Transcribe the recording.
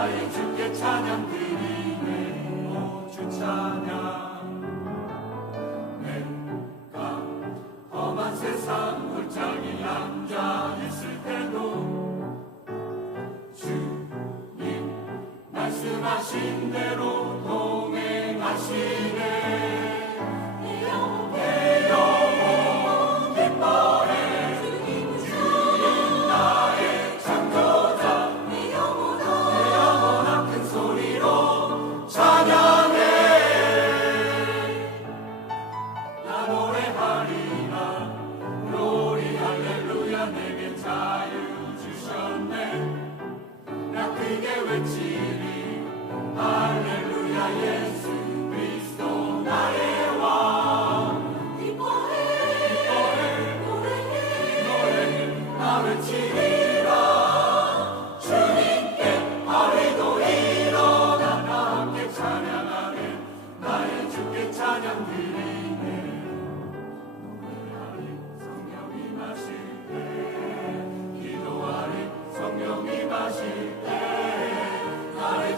위하여 주께 찬양 드리네. 오주 찬양. 내가 험한 세상 골짜기 앉아 있을 때도 주님 말씀하신 대로 자유 주셨네 나 크게 외치리 할렐루야 예수